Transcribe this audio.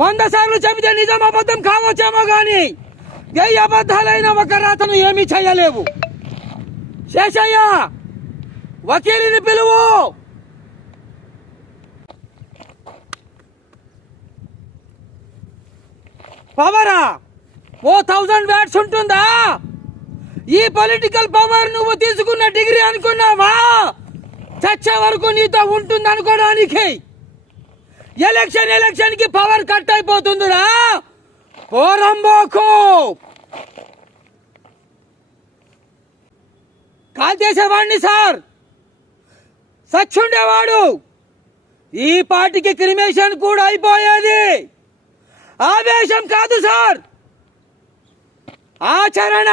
100 సార్లు చెబితే నిజం అబద్ధం కావచ్చేమో గాని 1000 అబద్ధాలైన ఒక రాతను ఏమీ చేయలేవు. శేషయ్య, వకీలుని పిలువు. పవరా 1000 వాట్స్ ఉంటుందా? ఈ పొలిటికల్ పవర్ నువ్వు తీసుకున్న డిగ్రీ అనుకున్నావా? చచ్చే వరకు నీతో ఉంటుంది అనుకోవడానికి. ఎలక్షన్ కి పవర్ కట్ అయిపోతుందిరా. పోరంబోకు కాల్ చేసేవాడిని సార్, సచ్చుండేవాడు. ఈ పార్టీకి క్రిమేషన్ కూడా అయిపోయేది. ఆవేశం కాదు సార్, ఆచరణ.